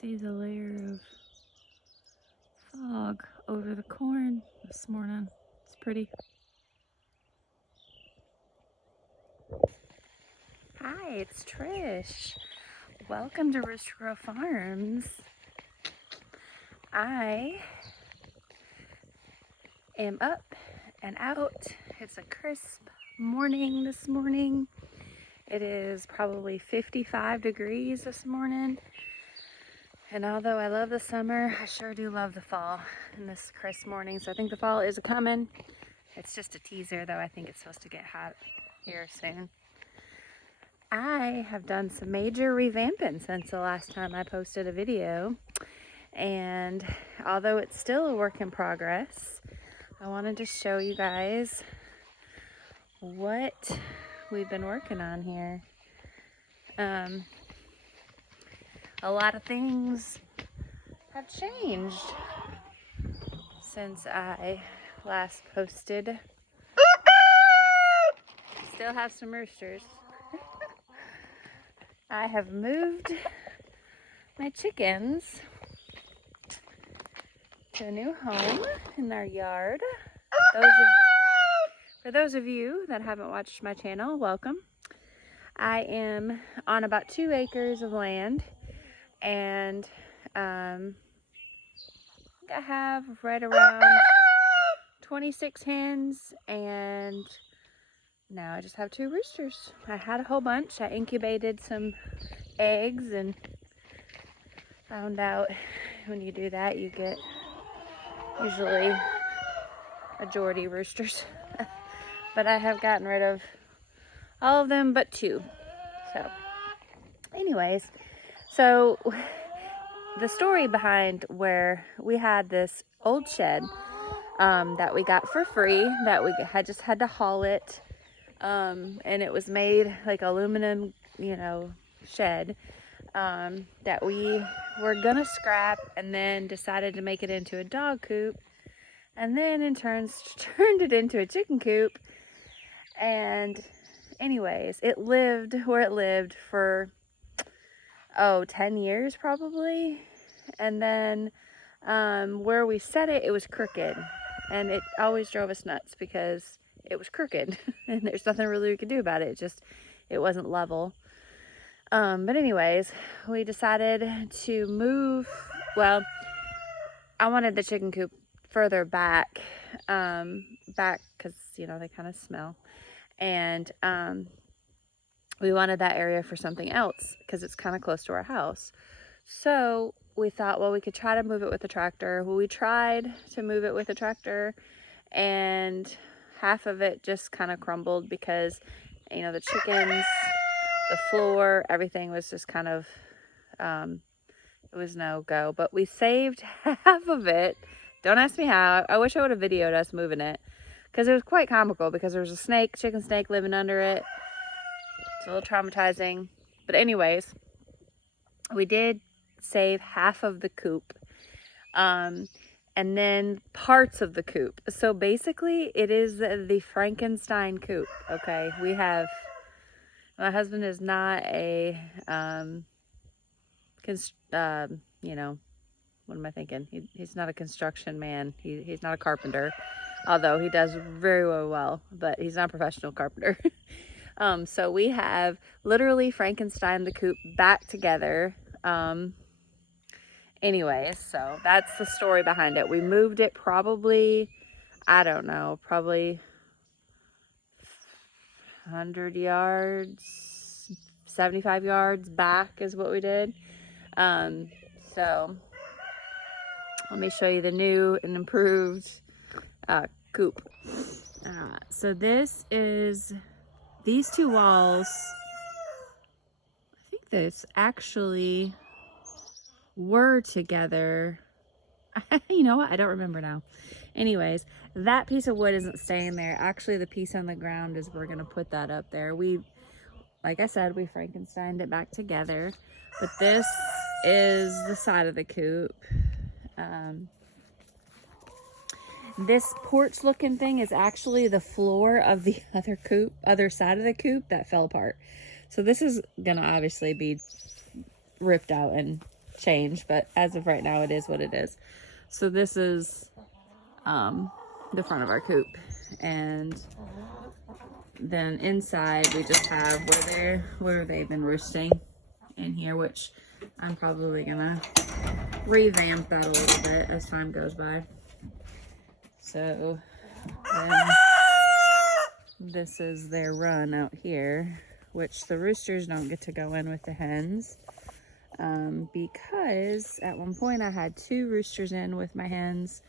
See the layer of fog over the corn this morning. It's pretty. Hi, it's Trish. Welcome to Rooster Grow Farms. I am up and out. It's a crisp morning this morning. It is probably 55 degrees this morning. And although I love the summer, I sure do love the fall and this crisp morning. So I think the fall is coming. It's just a teaser though. I think it's supposed to get hot here soon. I have done some major revamping since the last time I posted a video. And although it's still a work in progress, I wanted to show you guys what we've been working on here. A lot of things have changed since I last posted. Still have some roosters. I have moved my chickens to a new home in our yard. For those of you that haven't watched my channel, welcome. I am on about 2 acres of land, and I think I have right around 26 hens, and now I just have 2 roosters. I had a whole bunch. I incubated some eggs and found out when you do that you get usually majority roosters. But I have gotten rid of all of them but 2. So anyways, so the story behind where we had this old shed that we got for free, that we just had to haul it, and it was made like aluminum, shed, that we were gonna scrap, and then decided to make it into a dog coop, and then in turn turned it into a chicken coop. And anyways, it lived where it lived for 10 years probably. And then where we set it, it was crooked, and it always drove us nuts because it was crooked and there's nothing really we could do about it. It wasn't level. But anyways, we decided to move. Well, I wanted the chicken coop further back because they kind of smell, and we wanted that area for something else because it's kind of close to our house. So we thought, well, we could try to move it with a tractor. Well, we tried to move it with a tractor, and half of it just kind of crumbled because, the chickens, the floor, everything was just kind of, it was no go. But we saved half of it. Don't ask me how. I wish I would have videoed us moving it, because it was quite comical because there was a chicken snake living under it. It's a little traumatizing. But anyways, we did save half of the coop, and then parts of the coop. So basically it is the Frankenstein coop. Okay, my husband is not a what am I thinking? He's not a construction man. He's not a carpenter, although he does very well, but he's not a professional carpenter. So we have literally Frankenstein the coop back together. Anyways, so that's the story behind it. We moved it probably, I don't know, probably 100 yards, 75 yards back is what we did. So let me show you the new and improved coop. So these 2 walls, I think this actually were together. You know what? I don't remember now. Anyways, that piece of wood isn't staying there. Actually, the piece on the ground is, we're going to put that up there. Like I said, we Frankensteined it back together. But this is the side of the coop. This porch looking thing is actually the floor of the other side of the coop that fell apart. So this is gonna obviously be ripped out and change, but as of right now, it is what it is. So this is the front of our coop, and then inside we just have where they've been roosting in here, which I'm probably gonna revamp that a little bit as time goes by. So then this is their run out here, which the roosters don't get to go in with the hens, because at one point I had 2 roosters in with my hens,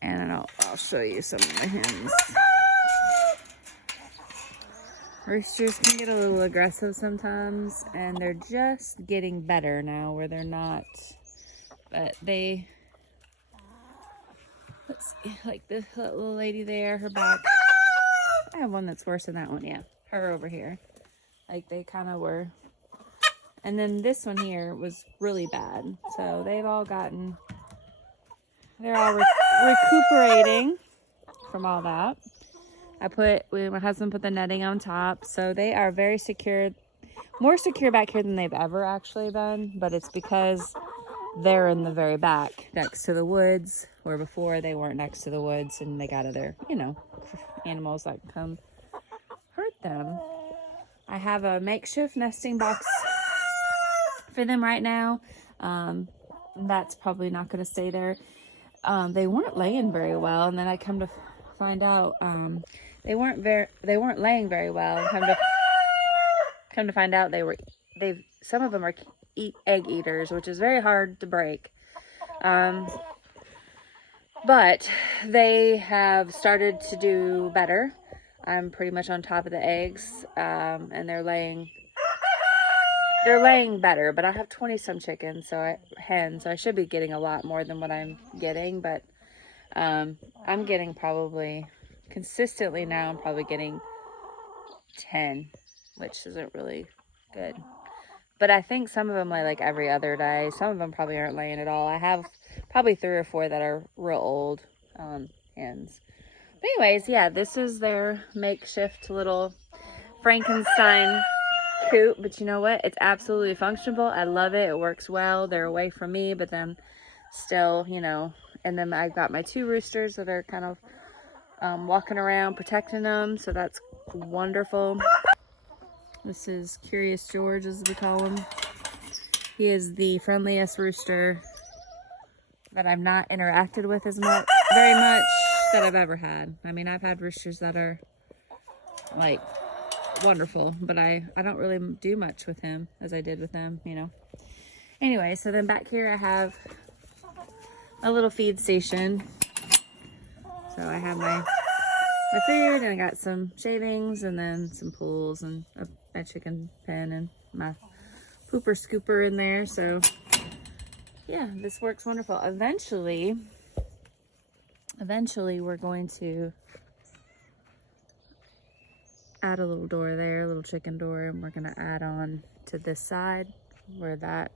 and I'll show you some of the hens. Roosters can get a little aggressive sometimes, and they're just getting better now where they're not, but they, let's see, like this little lady there, her back. I have one that's worse than that one, yeah. Her over here. Like they kind of were. And then this one here was really bad. So they've all gotten, they're all recuperating from all that. My husband put the netting on top. So they are very secure, more secure back here than they've ever actually been. But it's because they're in the very back next to the woods, where before they weren't next to the woods and they got other, animals that come hurt them. I have a makeshift nesting box for them right now. That's probably not going to stay there. They weren't laying very well, and then I come to find out they weren't laying very well. Come to find out some of them are egg eaters, which is very hard to break. But they have started to do better. I'm pretty much on top of the eggs, and they're laying better, but I have 20 some chickens, hens, so I should be getting a lot more than what I'm getting, but I'm getting probably consistently now, I'm probably getting 10, which isn't really good. But I think some of them lay like every other day. Some of them probably aren't laying at all. I have probably 3 or 4 that are real old hens. But anyways, yeah, this is their makeshift little Frankenstein coop. But you know what? It's absolutely functional. I love it. It works well. They're away from me, but then still, And then I've got my 2 roosters that are kind of walking around, protecting them. So that's wonderful. This is Curious George, as we call him. He is the friendliest rooster that I've not interacted with very much that I've ever had. I mean, I've had roosters that are like wonderful, but I don't really do much with him as I did with them, Anyway, so then back here I have a little feed station. So I have my food, and I got some shavings, and then some pools, and a chicken pen, and my pooper scooper in there. So yeah, this works wonderful. Eventually we're going to add a little door there, a little chicken door, and we're gonna add on to this side where that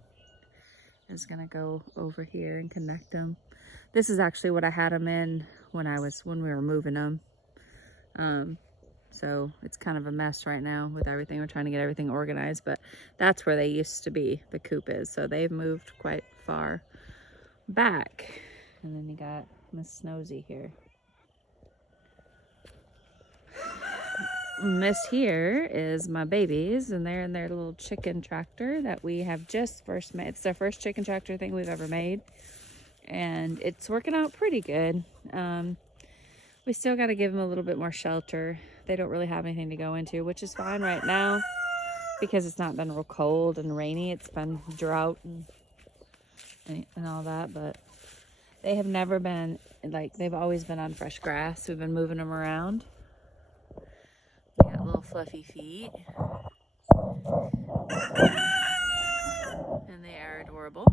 is gonna go over here and connect them. This is actually what I had them in when we were moving them. So it's kind of a mess right now with everything. We're trying to get everything organized, but that's where they used to be, the coop is. So they've moved quite far back. And then you got Miss Snosy here. This here is my babies, and they're in their little chicken tractor that we have just first made. It's our first chicken tractor thing we've ever made, and it's working out pretty good. We still got to give them a little bit more shelter. They don't really have anything to go into, which is fine right now because it's not been real cold and rainy. It's been drought and all that, but they have never been, they've always been on fresh grass. We've been moving them around. They got little fluffy feet. And they are adorable.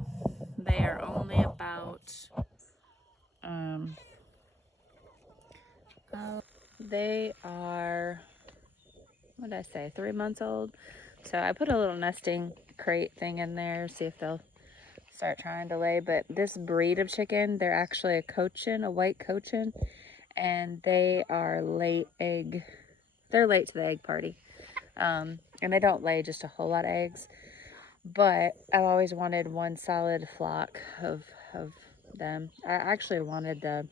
They are only about, they are, what did I say, 3 months old. So I put a little nesting crate thing in there, see if they'll start trying to lay. But this breed of chicken, they're actually a white cochin, and they are they're late to the egg party. And they don't lay just a whole lot of eggs. but I've always wanted one solid flock of them. I actually wanted the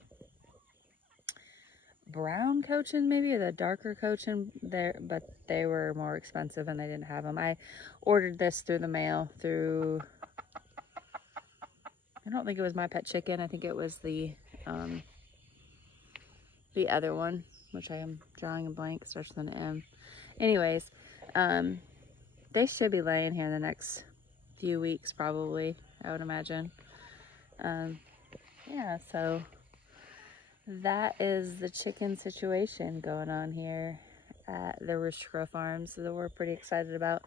brown cochin, maybe, or the darker cochin there, but they were more expensive and they didn't have them. I ordered this through the mail through, I don't think it was My Pet Chicken. I think it was the other one, which I am drawing a blank, starts with an M. Anyways, they should be laying here in the next few weeks, probably, I would imagine. Yeah, so that is the chicken situation going on here at the Rooster Crow Farms that we're pretty excited about.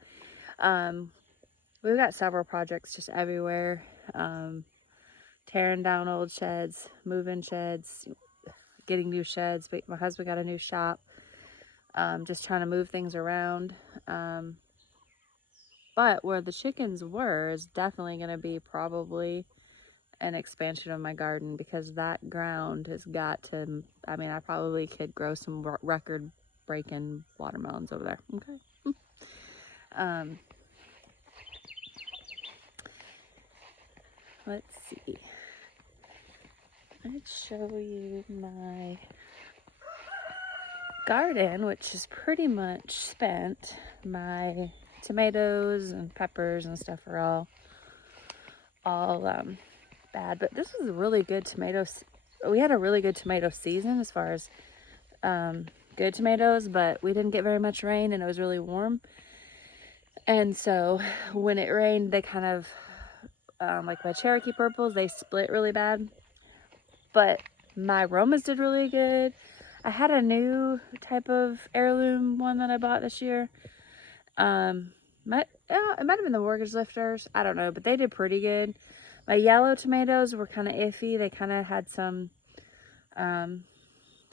We've got several projects just everywhere. Tearing down old sheds, moving sheds, getting new sheds. But my husband got a new shop. Just trying to move things around. But where the chickens were is definitely going to be probably an expansion of my garden, because that ground has got to, I mean, I probably could grow some record-breaking watermelons over there. Okay. Let's see. I'd show you my garden, which is pretty much spent. My tomatoes and peppers and stuff are all bad, but this was a really good tomatoes. We had a really good tomato season as far as good tomatoes, but we didn't get very much rain and it was really warm. And so when it rained, they kind of, like my Cherokee purples, they split really bad. But my Romas did really good. I had a new type of heirloom one that I bought this year. It might have been the Mortgage Lifters. I don't know, but they did pretty good. My yellow tomatoes were kind of iffy. They kind of had some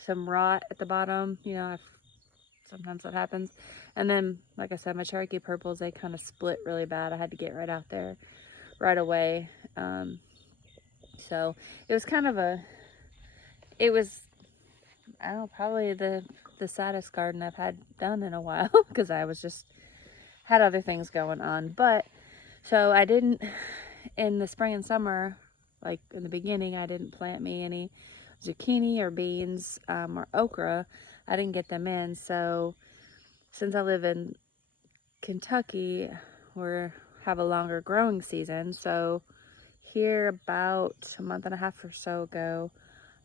rot at the bottom. You know, sometimes that happens. And then, like I said, my Cherokee purples, they kind of split really bad. I had to get right out there right away. So it was kind of it was, I don't know, probably the saddest garden I've had done in a while, because I was just, had other things going on. But, so I didn't, in the spring and summer, like in the beginning, I didn't plant me any zucchini or beans or okra. I didn't get them in. So since I live in Kentucky, we have a longer growing season. So here about a month and a half or so ago,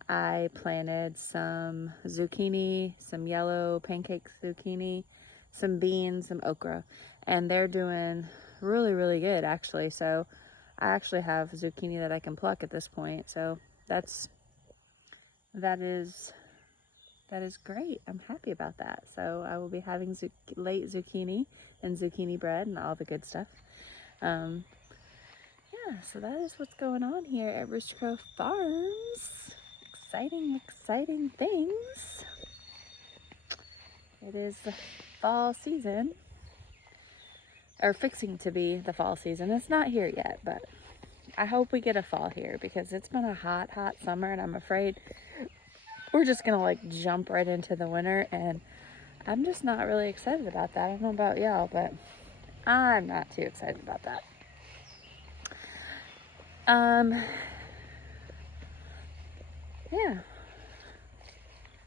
I planted some zucchini, some yellow pancake zucchini, some beans, some okra, and they're doing really, really good actually. So I actually have zucchini that I can pluck at this point. So that is great. I'm happy about that. So I will be having late zucchini and zucchini bread and all the good stuff. Yeah, so that is what's going on here at Rooster Crow Farms. Exciting things. It is the fall season, or fixing to be the fall season. It's not here yet, but I hope we get a fall here, because it's been a hot summer, and I'm afraid we're just gonna like jump right into the winter, and I'm just not really excited about that. I don't know about y'all, but I'm not too excited about that. Yeah,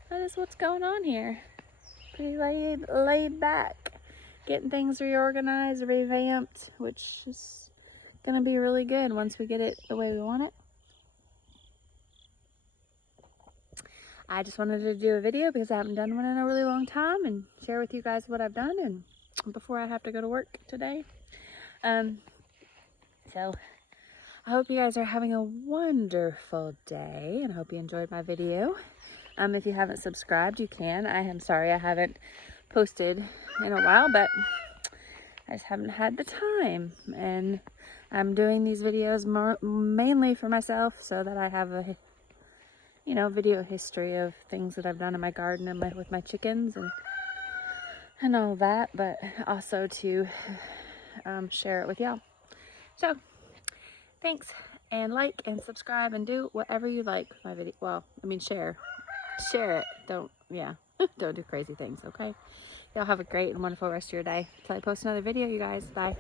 that is what's going on here. Pretty laid back, getting things reorganized, revamped, which is gonna be really good once we get it the way we want it. I just wanted to do a video because I haven't done one in a really long time, and share with you guys what I've done and before I have to go to work today. So I hope you guys are having a wonderful day, and I hope you enjoyed my video. If you haven't subscribed, you can. I am sorry I haven't posted in a while, but I just haven't had the time, and I'm doing these videos mainly for myself, so that I have a, you know, video history of things that I've done in my garden and with my chickens and all that, but also to share it with y'all. So thanks, and like and subscribe and do whatever you like with my video. Well, I mean, share it. Don't do crazy things, okay? Y'all have a great and wonderful rest of your day till I post another video, you guys. Bye.